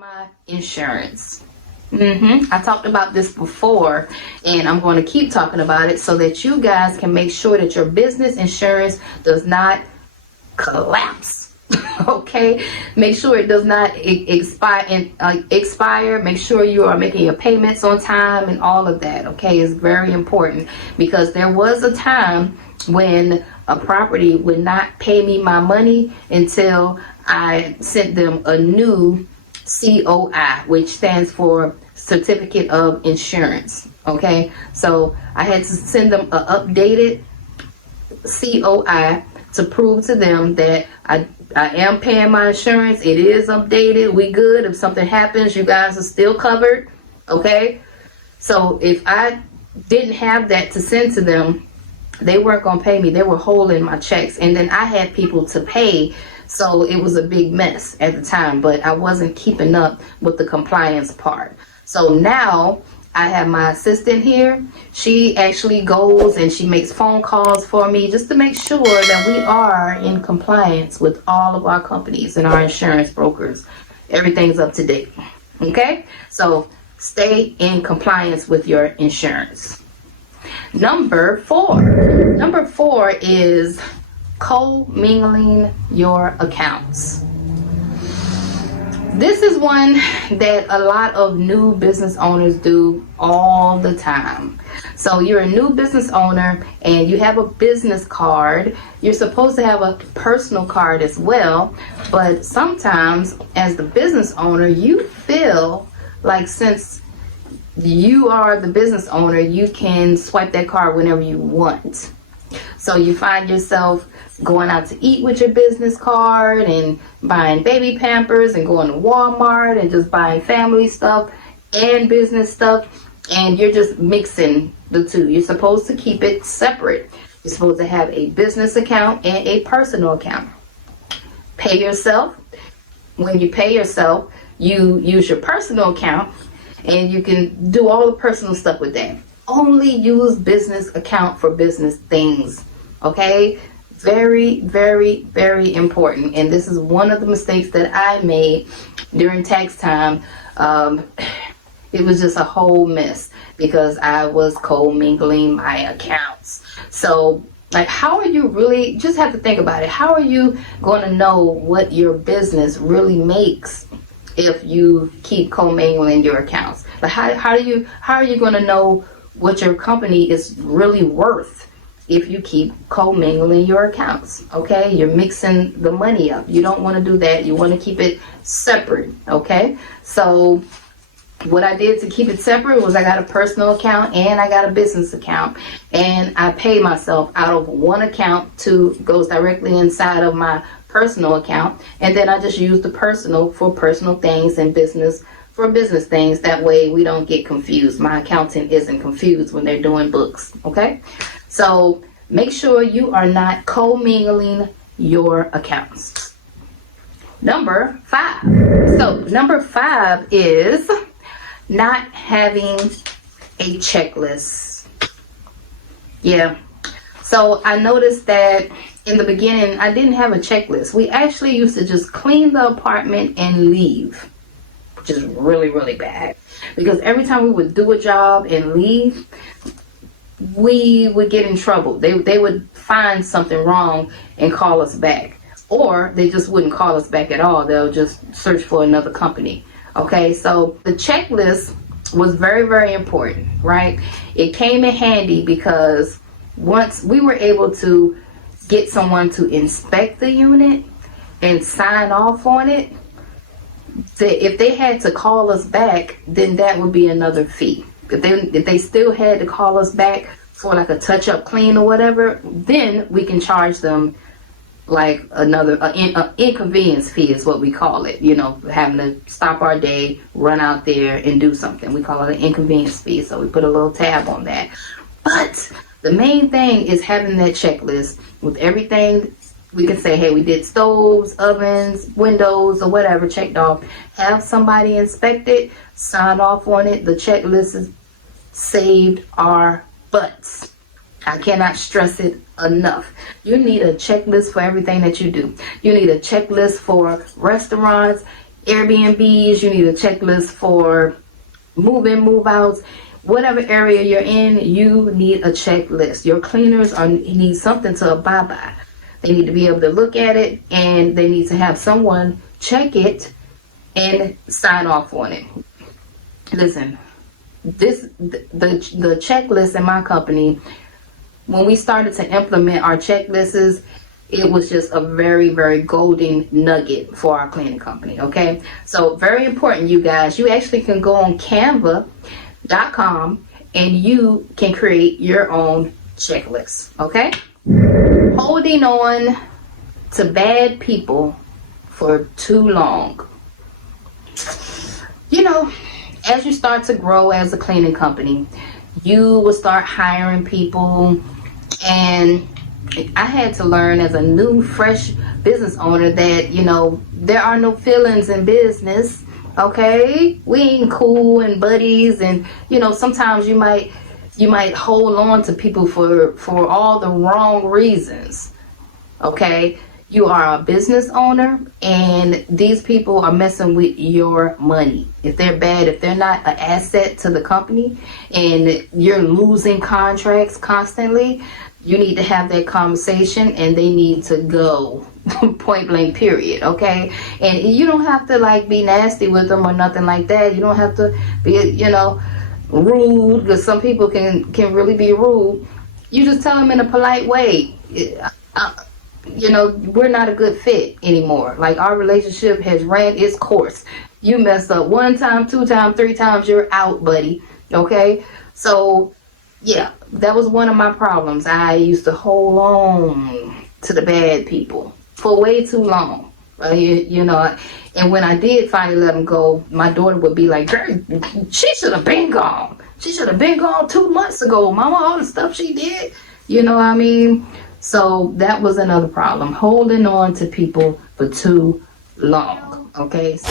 my insurance. I talked about this before, and I'm going to keep talking about it so that you guys can make sure that your business insurance does not collapse. Okay, make sure it does not expire. Make sure you are making your payments on time and all of that. Okay, is very important, because there was a time when a property would not pay me my money until I sent them a new COI, which stands for Certificate of Insurance. Okay, so I had to send them an updated COI to prove to them that I am paying my insurance. It is updated. We good. If something happens, you guys are still covered. Okay, so if I didn't have that to send to them, they weren't going to pay me. They were holding my checks, and then I had people to pay. So it was a big mess at the time, but I wasn't keeping up with the compliance part. So now I have my assistant here. She actually goes and she makes phone calls for me just to make sure that we are in compliance with all of our companies and our insurance brokers. Everything's up to date. Okay? So stay in compliance with your insurance. Number four is co-mingling your accounts. This is one that a lot of new business owners do all the time. So you're a new business owner and you have a business card. You're supposed to have a personal card as well, but sometimes as the business owner, you feel like since you are the business owner, you can swipe that card whenever you want. So you find yourself going out to eat with your business card and buying baby Pampers and going to Walmart and just buying family stuff and business stuff, and you're just mixing the two. You're supposed to keep it separate. You're supposed to have a business account and a personal account. Pay yourself. When you pay yourself, you use your personal account and you can do all the personal stuff with that. Only use business account for business things. Okay? Very, very, very important. And this is one of the mistakes that I made during tax time. It was just a whole mess because I was co-mingling my accounts. So, like, how are you really, just have to think about it. How are you going to know what your business really makes if you keep co-mingling your accounts? Like, how are you going to know what your company is really worth if you keep co-mingling your accounts? Okay, you're mixing the money up. You don't want to do that. You want to keep it separate. Okay, so what I did to keep it separate was I got a personal account and I got a business account, and I pay myself out of one account goes directly inside of my personal account, and then I just use the personal for personal things and business for business things. That way we don't get confused. My accountant isn't confused when they're doing books. Okay, so make sure you are not co-mingling your accounts. Number 5. So number 5 is not having a checklist. Yeah. So I noticed that in the beginning, I didn't have a checklist. We actually used to just clean the apartment and leave, which is really, really bad. Because every time we would do a job and leave, we would get in trouble. They would find something wrong and call us back. Or they just wouldn't call us back at all. They'll just search for another company. Okay, so the checklist was very, very important, right? It came in handy because once we were able to get someone to inspect the unit and sign off on it, if they had to call us back, then that would be another fee. If they still had to call us back for like a touch-up clean or whatever, then we can charge them like another inconvenience fee is what we call it. You know, having to stop our day, run out there and do something. We call it an inconvenience fee. So we put a little tab on that. But the main thing is having that checklist with everything. We can say, hey, we did stoves, ovens, windows, or whatever checked off. Have somebody inspect it, sign off on it. The checklist is saved our butts. I cannot stress it enough. You need a checklist for everything that you do. You need a checklist for restaurants Airbnbs, you need a checklist for move-in, move-outs. Whatever area you're in, you need a checklist. Your cleaners need something to abide by. They need to be able to look at it, and they need to have someone check it and sign off on it. Listen, the checklist in my company, when we started to implement our checklists, it was just a very, very golden nugget for our cleaning company. Okay, so very important, you guys. You actually can go on canva.com and you can create your own checklist. Okay, holding on to bad people for too long. You know, as you start to grow as a cleaning company, you will start hiring people, and I had to learn as a new, fresh business owner that, you know, there are no feelings in business. Okay, we ain't cool and buddies, and you know, sometimes you might hold on to people for all the wrong reasons. Okay, you are a business owner, and these people are messing with your money. If they're bad, if they're not an asset to the company, and you're losing contracts constantly, you need to have that conversation, and they need to go. Point blank, period. Okay, and you don't have to like be nasty with them or nothing like that. You don't have to be, you know, rude, because some people can really be rude. You just tell them in a polite way, you know, we're not a good fit anymore. Like, our relationship has ran its course. You messed up one time, two times, three times, you're out, buddy. Okay, so yeah, that was one of my problems. I used to hold on to the bad people for way too long. You know, and when I did finally let them go, my daughter would be like, "Girl, she should have been gone. She should have been gone 2 months ago, Mama, all the stuff she did." You know what I mean? So that was another problem, holding on to people for too long. Okay, so